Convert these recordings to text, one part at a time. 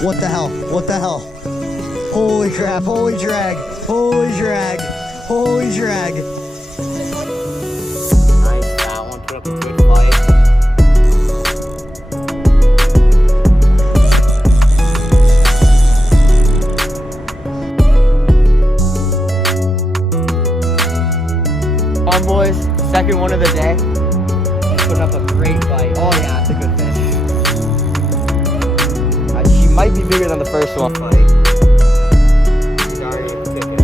What the hell? What the hell? Holy crap, holy drag, holy drag, holy drag. Nice, that one put up a good fight. Come on, boys, second one of the day. Putting up a great fight. Oh yeah, it's a good fish. She might be bigger than the first one fight. She's already kicking.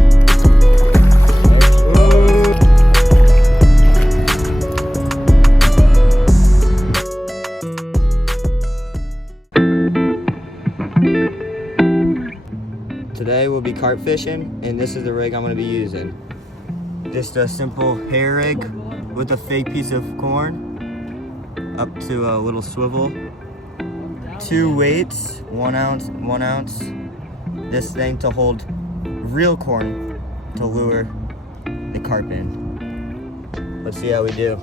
Today we'll be carp fishing, and this is the rig I'm going to be using. Just a simple hair rig with a fake piece of corn up to a little swivel. 2 weights, 1 ounce, 1 ounce. This thing to hold real corn to lure the carp in. Let's see how we do.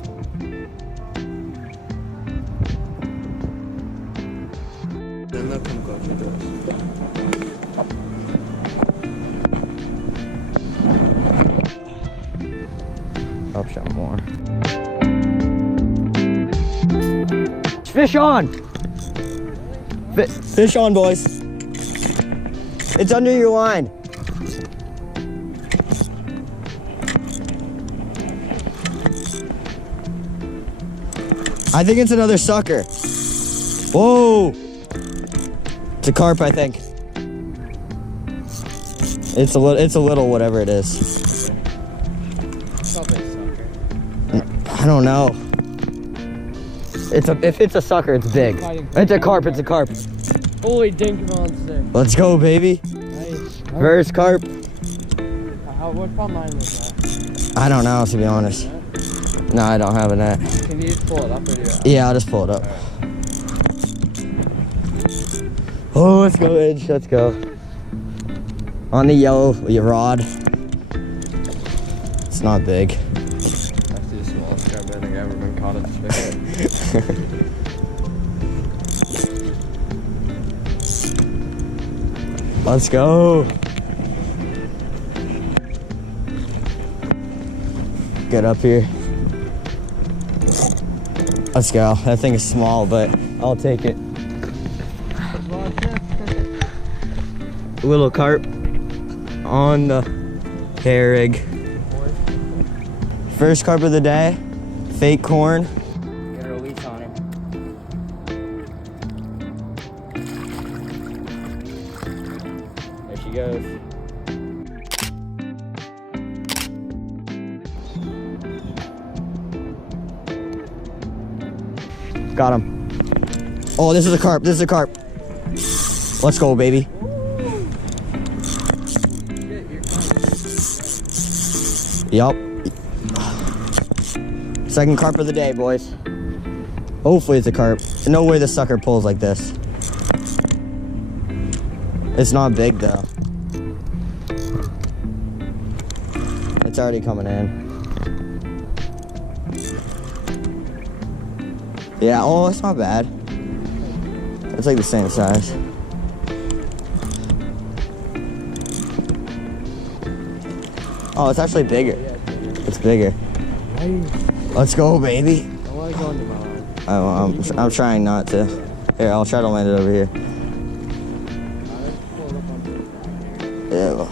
I'll show more. Fish on! Fish on, boys. It's under your line. I think it's another sucker. Whoa! It's a carp, I think. It's a little whatever it is. I don't know. If it's a sucker, it's big. It's a carp, it's a carp. Holy dink monster. Let's go, baby. Nice. First carp. What pond line was that? I don't know, to be honest. No, I don't have a net. Can you just pull it up or do that? Yeah, I'll just pull it up. Oh, let's go, Edge. Let's go. On the yellow rod. It's not big. That's the smallest carp I think I've ever been caught at this fish. Let's go. Get up here. Let's go. That thing is small, but I'll take it. Little carp on the hair rig. First carp of the day. Fake corn. Get a release on him. There she goes. Got him. Oh, this is a carp. This is a carp. Let's go, baby. Yup. Second carp of the day, boys. Hopefully it's a carp. No way the sucker pulls like this. It's not big though. It's already coming in. Yeah, oh, it's not bad. It's like the same size. Oh, it's actually bigger. It's bigger. Let's go, baby. I'm trying not to. Here, I'll try to land it over here. Yeah. Well.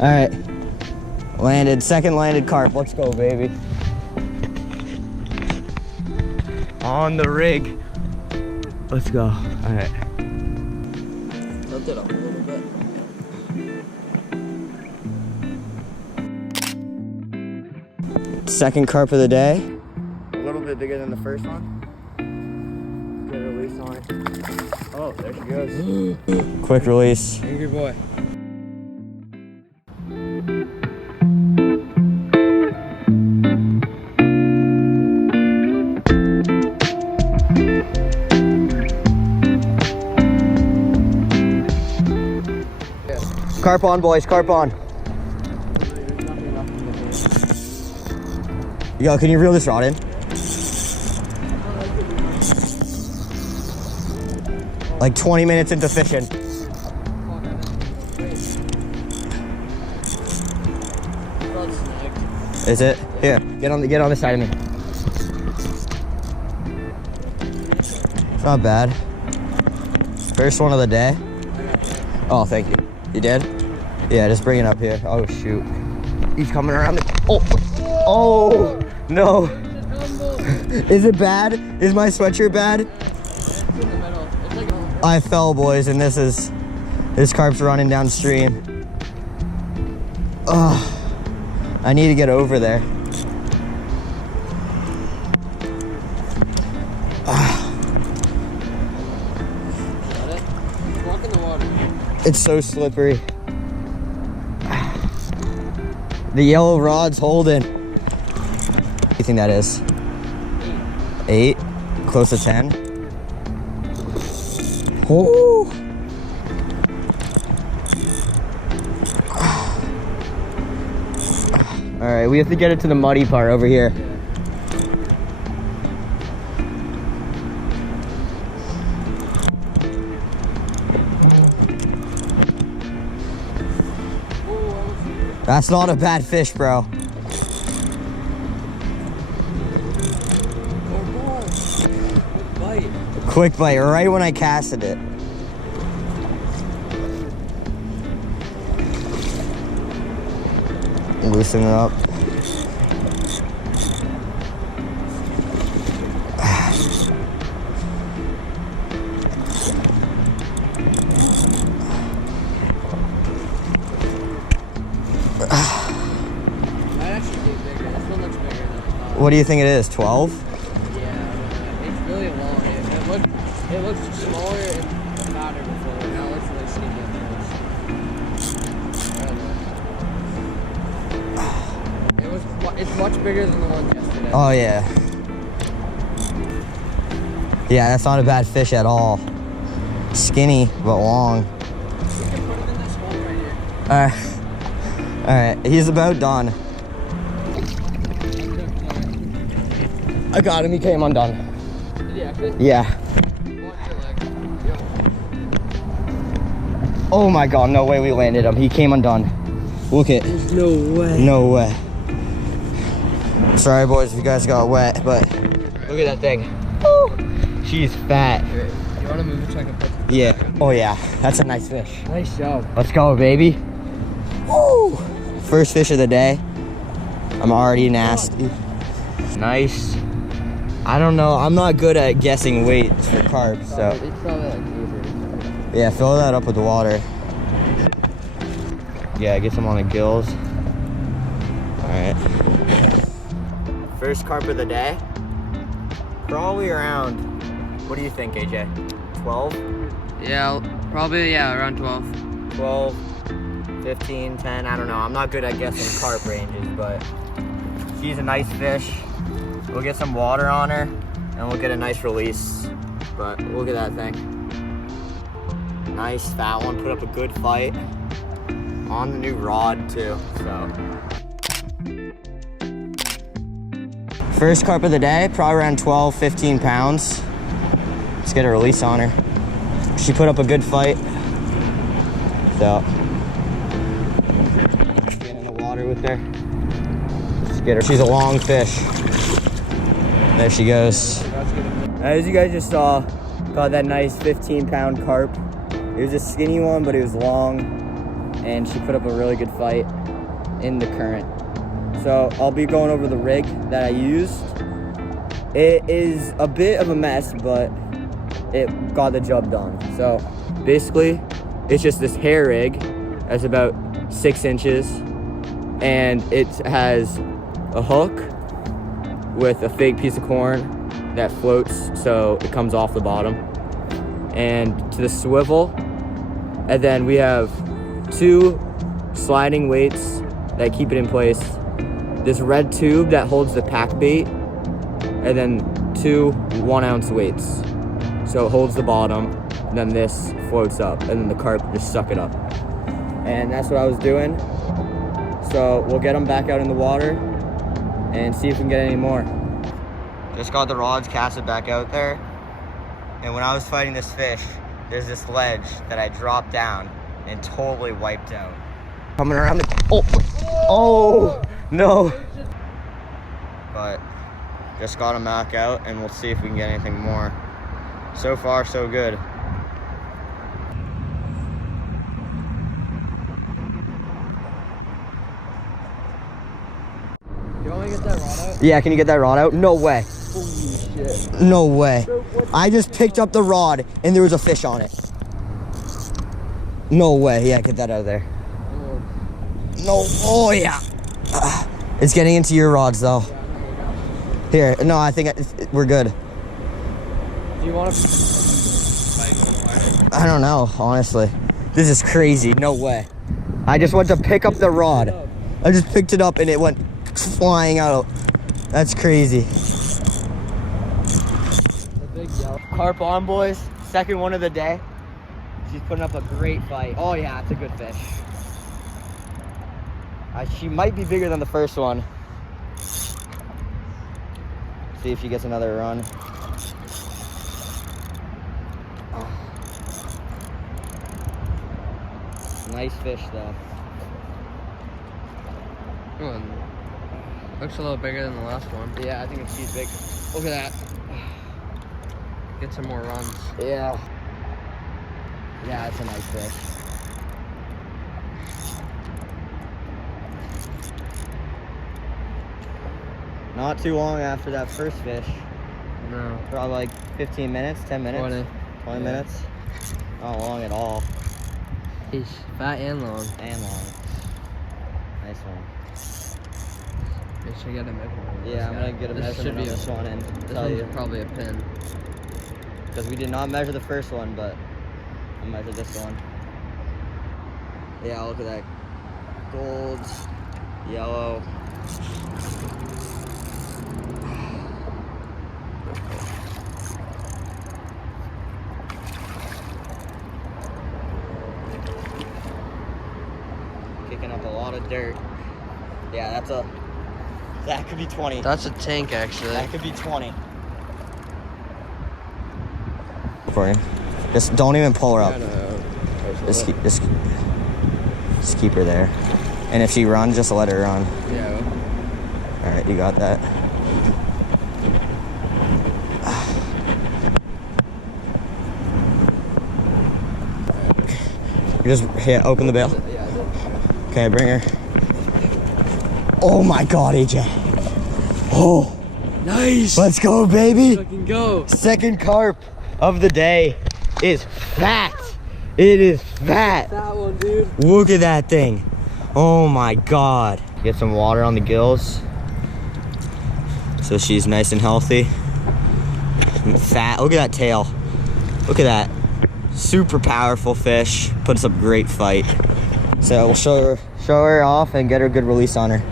All right. Landed, second landed carp. Let's go, baby. On the rig. Let's go. All right. Lift it up a little bit. Second carp of the day. A little bit bigger than the first one. Get a release on it. Oh, there she goes. Quick release. Angry boy. Carp on, boys, carp on. Yo, can you reel this rod in? Like 20 minutes into fishing. Is it? Here, get on the side of me. It's not bad. First one of the day. Oh, thank you. You did? Yeah, just bring it up here. Oh shoot. He's coming around the. Oh no. Is it bad? Is my sweatshirt bad? I fell, boys, and this carp's running downstream. Ugh. I need to get over there. Walk in the water. It's so slippery. The yellow rod's holding. What do you think that is? 8? Close to 10? Oh. All right, we have to get it to the muddy part over here. That's not a bad fish, bro. Quick bite, right when I casted it. Loosen it up. What do you think it is? 12? Yeah, it's really long. It looks smaller and fatter before. Now it looks really skinny at first. It's much bigger than the one yesterday. Oh yeah. Yeah, that's not a bad fish at all. Skinny, but long. We can put it in this hole right here. Alright, he's about done. I got him, he came undone. Did he actually? Yeah. Oh my god, no way we landed him. He came undone. Look it. There's no way. No way. Sorry boys if you guys got wet, but look at that thing. Woo. She's fat. You want to move it so I can put it? Yeah. Oh yeah, that's a nice fish. Nice job. Let's go, baby. Woo. First fish of the day. I'm already nasty. Nice. I don't know, I'm not good at guessing weights for carp, so. It's probably like 8 or Yeah, fill that up with the water. Yeah, get some on the gills. All right. First carp of the day. Probably around, what do you think, AJ? 12? Yeah, probably, around 12. 12, 15, 10, I don't know. I'm not good at guessing carp ranges, but she's a nice fish. We'll get some water on her and we'll get a nice release. But look at that thing. Nice fat one, put up a good fight. On the new rod too, so. First carp of the day, probably around 12, 15 pounds. Let's get a release on her. She put up a good fight. So, get in the water with her. Let's get her. She's a long fish. There she goes. As you guys just saw, got that nice 15-pound carp. It was a skinny one, but it was long, and she put up a really good fight in the current. So I'll be going over the rig that I used. It is a bit of a mess, but it got the job done. So basically, it's just this hair rig that's about 6 inches, and it has a hook with a fake piece of corn that floats so it comes off the bottom, and to the swivel, and then we have 2 sliding weights that keep it in place, this red tube that holds the pack bait, and then 2 1-ounce weights so it holds the bottom, and then this floats up, and then the carp just suck it up. and that's what I was doing. So we'll get them back out in the water and see if we can get any more. Just got the rods casted back out there, and when I was fighting this fish, there's this ledge that I dropped down and totally wiped out. Coming around the, oh no. But just got them back out, and we'll see if we can get anything more. So far, so good. You want me to get that rod out? Yeah, can you get that rod out? No way. Holy shit. No way. I just picked up the rod and there was a fish on it. No way. Yeah, get that out of there. No. Oh, yeah. It's getting into your rods, though. Here. No, I think we're good. Do you want to... I don't know, honestly. This is crazy. No way. I just went to pick up the rod. I just picked it up and it went flying out. That's crazy. Carp on, boys. Second one of the day. She's putting up a great fight. Oh yeah, it's a good fish. She might be bigger than the first one. See if she gets another run. Oh. Nice fish though. Looks a little bigger than the last one. Yeah, I think she's big. Look at that. Get some more runs. Yeah. Yeah, it's a nice fish. Not too long after that first fish. No. Probably like 15 minutes, 10 minutes. 20 Yeah. minutes. Not long at all. He's fat and long. And long. Nice one. Make sure you get a measurement. Yeah, I'm gonna get a measurement on this one and This tell one's you. probably a pin. Because we did not measure the first one, but I'll measure this one. Yeah, look at that. Gold, yellow. Kicking up a lot of dirt. Yeah, that could be 20. That's a tank, actually. That could be 20. For you. Just don't even pull her up. Just keep her there. And if she runs, just let her run. Yeah. All right, you got that. You just open the bail. Yeah, I did. Okay, bring her. Oh my God, AJ. Oh, Nice. let's go, baby. Fucking go. Second carp of the day is fat. It is fat. That one, dude. Look at that thing. Oh my God. Get some water on the gills so she's nice and healthy. Fat. Look at that tail. Look at that. Super powerful fish. Puts up a great fight. So we'll show her off and get her a good release on her.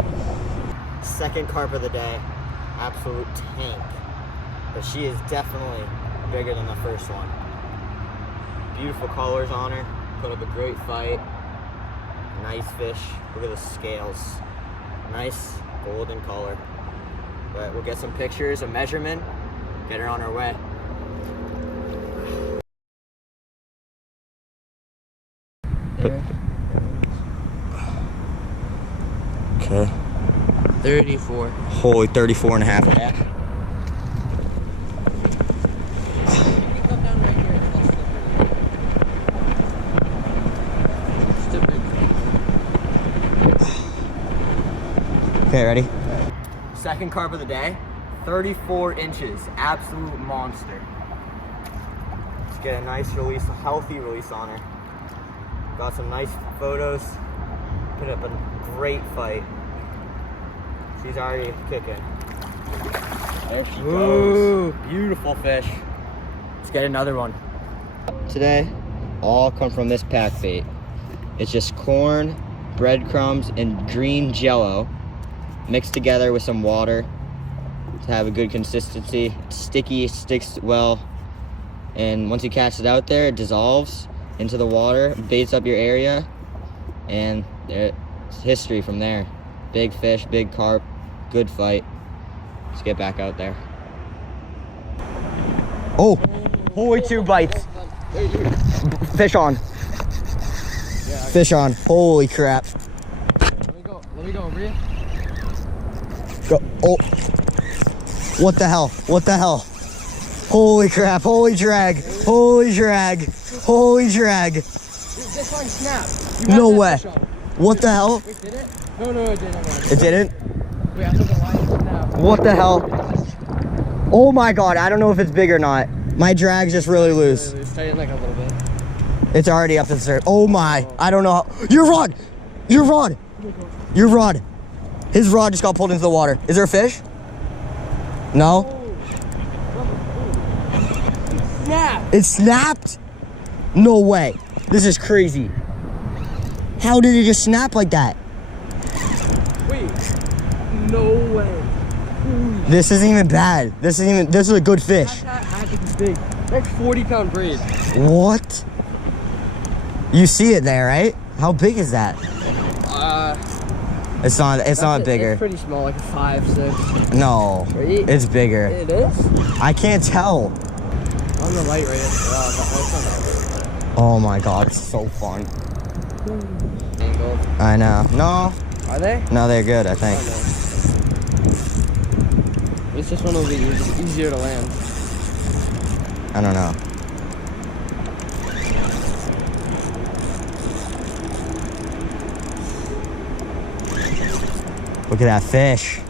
Second carp of the day. Absolute tank. But she is definitely bigger than the first one. Beautiful colors on her. Put up a great fight. Nice fish. Look at the scales. Nice golden color. But we'll get some pictures, a measurement, get her on her way. There. Okay. 34. Holy 34 and a half. Okay, ready? Second carp of the day, 34 inches, absolute monster. Let's get a nice release, a healthy release on her. Got some nice photos, put up a great fight. She's already kicking. There she goes. Beautiful fish. Let's get another one. Today, all come from this pack bait. It's just corn, breadcrumbs, and green jello mixed together with some water to have a good consistency. It's sticky, it sticks well, and once you cast it out there, it dissolves into the water, baits up your area, and it's history from there. Big fish, big carp, good fight. Let's get back out there. Oh, holy 2 bites. Fish on. Fish on. Holy crap. Let me go over here. Go. Oh. What the hell? What the hell? Holy crap. Holy drag. Holy drag. Holy drag. Dude, this one snapped. No way. What the hell? Wait, did it? No, it didn't. It didn't? Wait, I thought the line snapped. What the hell? Oh my god, I don't know if it's big or not. My drag's just really loose. Tighten like a little bit. It's already up to the surface. Oh my, I don't know how. Your rod! Your rod! Your rod! His rod just got pulled into the water. Is there a fish? No? Snap! It snapped? No way. This is crazy. How did it just snap like that? Wait. No way. This isn't even bad. This is a good fish. That had to be big. That's 40-pound braid. What? You see it there, right? How big is that? It's not bigger. It's pretty small, like a 5, 6. No, Right? it's bigger. It is? I can't tell. On the light right now. Oh my god, it's so fun. Angled. I know. No. Are they? No, they're good, I think. It's just one of the easier to land. I don't know. Look at that fish.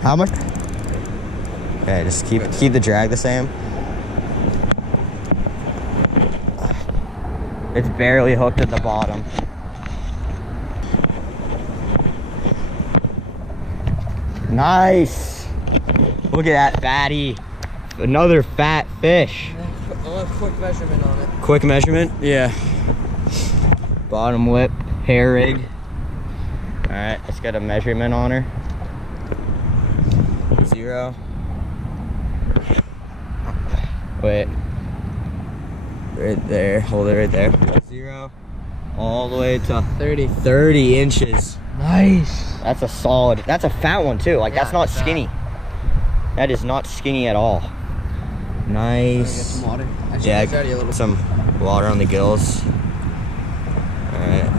How much? Okay, just keep the drag the same. It's barely hooked at the bottom. Nice. Look at that fatty. Another fat fish. I'll have a quick measurement on it. Quick measurement? Yeah. Bottom lip, hair rig. Alright, let's get a measurement on her. 0. Wait. Right there. Hold it right there. 0. All the way to 30 inches. Nice. That's a solid. That's a fat one too. Like, Yeah, that's not fat. skinny. That is not skinny at all. Nice. Get some water. Actually, Yeah, it's already a little. some water on the gills. Alright.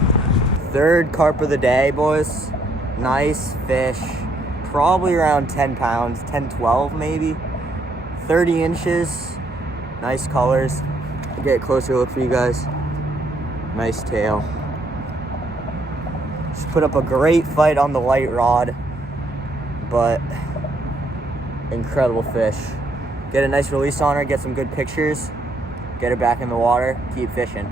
Third carp of the day, boys. Nice fish. Probably around 10 pounds, 10, 12 maybe. 30 inches. Nice colors. I'll get a closer look for you guys. Nice tail. Just put up a great fight on the light rod, but incredible fish. Get a nice release on her, get some good pictures, get her back in the water, keep fishing.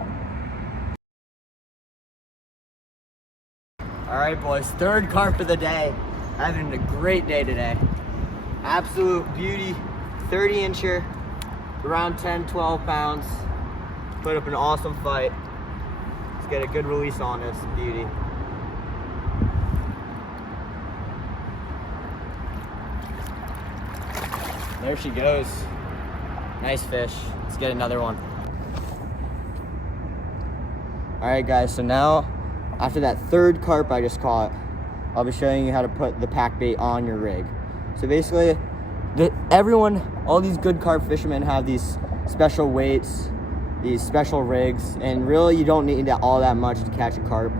All right, boys, third carp of the day. Having a great day today. Absolute beauty, 30-incher, around 10, 12 pounds. Put up an awesome fight. Let's get a good release on this beauty. There she goes. Nice fish. Let's get another one. All right, guys, so now after that third carp I just caught, I'll be showing you how to put the pack bait on your rig. So basically, all these good carp fishermen have these special weights, these special rigs, and really you don't need all that much to catch a carp.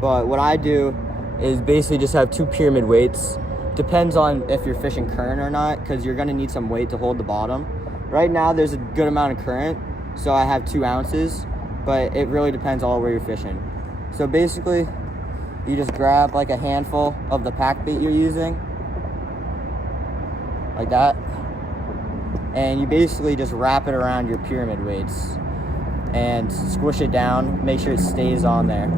But what I do is basically just have 2 pyramid weights. Depends on if you're fishing current or not, because you're gonna need some weight to hold the bottom. Right now there's a good amount of current, so I have 2 ounces, but it really depends on where you're fishing. So basically, you just grab like a handful of the pack bait you're using, like that, and you basically just wrap it around your pyramid weights and squish it down, make sure it stays on there.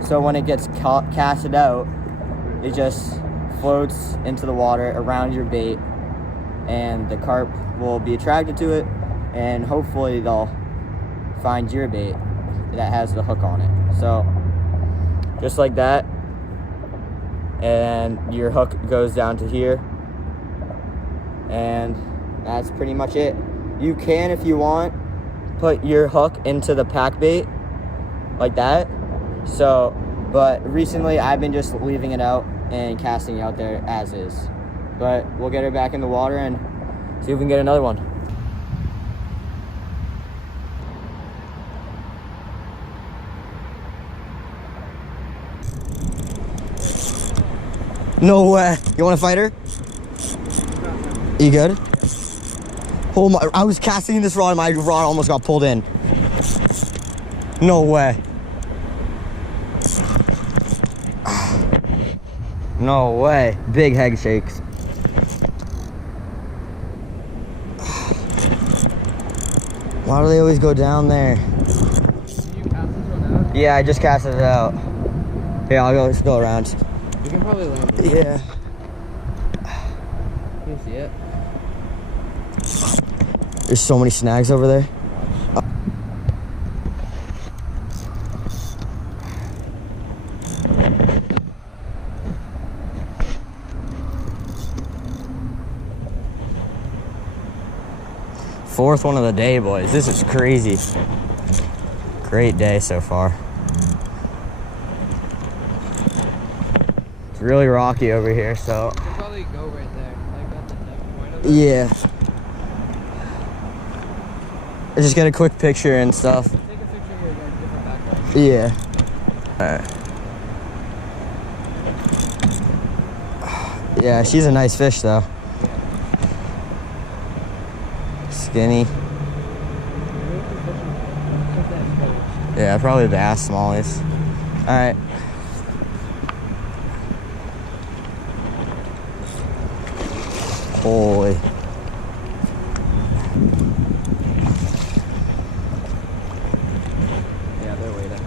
So when it gets casted out, it just floats into the water around your bait, and the carp will be attracted to it, and hopefully they'll find your bait that has the hook on it. So just like that, and your hook goes down to here. And that's pretty much it. You can, if you want, put your hook into the pack bait like that. So, but recently I've been just leaving it out and casting it out there as is. But we'll get her back in the water and see if we can get another one. No way. You want to fight her? You good? Oh my, I was casting this rod and my rod almost got pulled in. No way. No way. Big head shakes. Why do they always go down there? Did you cast this one out? Yeah, I just casted it out. Here, let's go around. You can probably land it. Yeah. Can you see it? There's so many snags over there. Fourth one of the day, boys. This is crazy. Great day so far. It's really rocky over here, so. You can probably go right there. Like at the neck point of it. Yeah. I just get a quick picture and stuff. Take a picture of your different background. Yeah. Yeah, she's a nice fish though. Skinny. Yeah, probably the bass smallies. Alright. Holy. Yeah, they're waiting.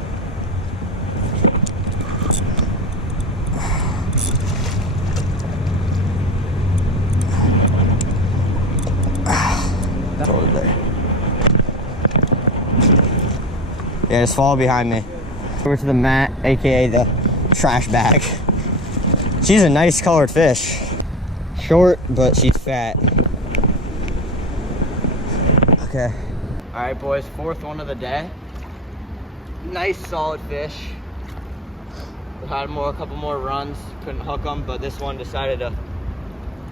Over there. Yeah, just follow behind me. Over to the mat, aka the trash bag. She's a nice colored fish. Short, but she's fat. Okay. All right, boys, fourth one of the day. Nice solid fish. We had a couple more runs, couldn't hook them, but this one decided to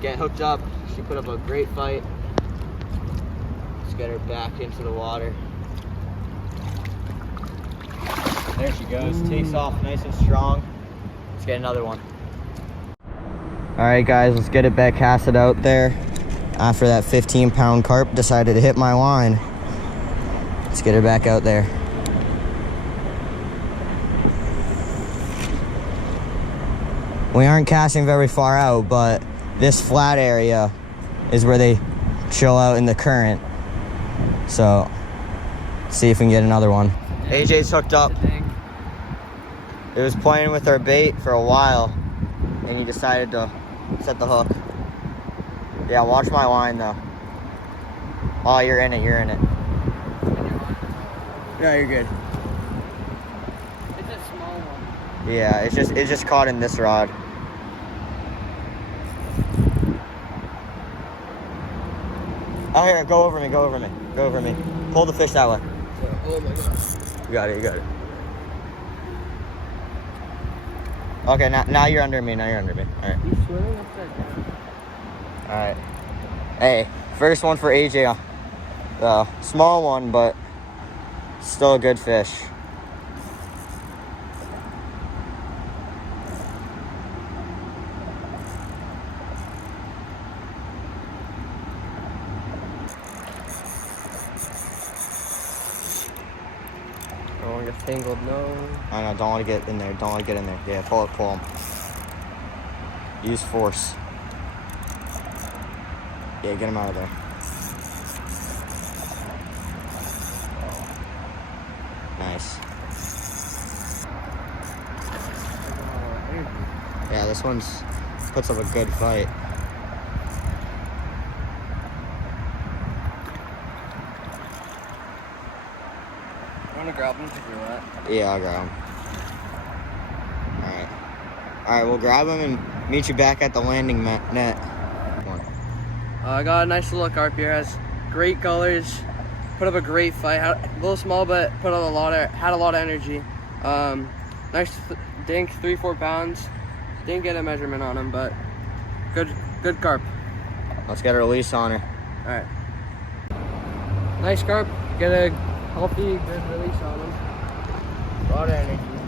get hooked up. She put up a great fight. Let's get her back into the water. There she goes, takes off nice and strong. Let's get another one. All right, guys, let's get it back casted out there. After that 15-pound carp decided to hit my line. Let's get her back out there. We aren't casting very far out, but this flat area is where they chill out in the current. So, see if we can get another one. AJ's hooked up. It was playing with our bait for a while, and he decided to set the hook. Yeah, watch my line though. Oh, you're in it, you're in it. No, you're good. It's a small one. Yeah, it's just caught in this rod. Oh, here, go over me, go over me, go over me. Pull the fish that way. Oh my gosh. You got it, you got it. Okay, now you're under me, now you're under me. All right. He's swimming upside down. All right. Hey, first one for AJ. Small one, but still a good fish. Oh, you're tangled, no. I know, don't want to get in there. Don't want to get in there. Yeah, pull it, pull him. Use force. Yeah, get him out of there. Nice. Yeah, this one's puts up a good fight. You want to grab him if you're wet? Yeah, I'll grab him. Alright. right, we'll grab him and meet you back at the landing net. I got a nice little carp here. Has great colors. Put up a great fight. A little small, but had a lot of energy. Nice dink, 3-4 pounds. Didn't get a measurement on him, but good carp. Let's get a release on her. All right. Nice carp. Get a healthy, good release on him. A lot of energy.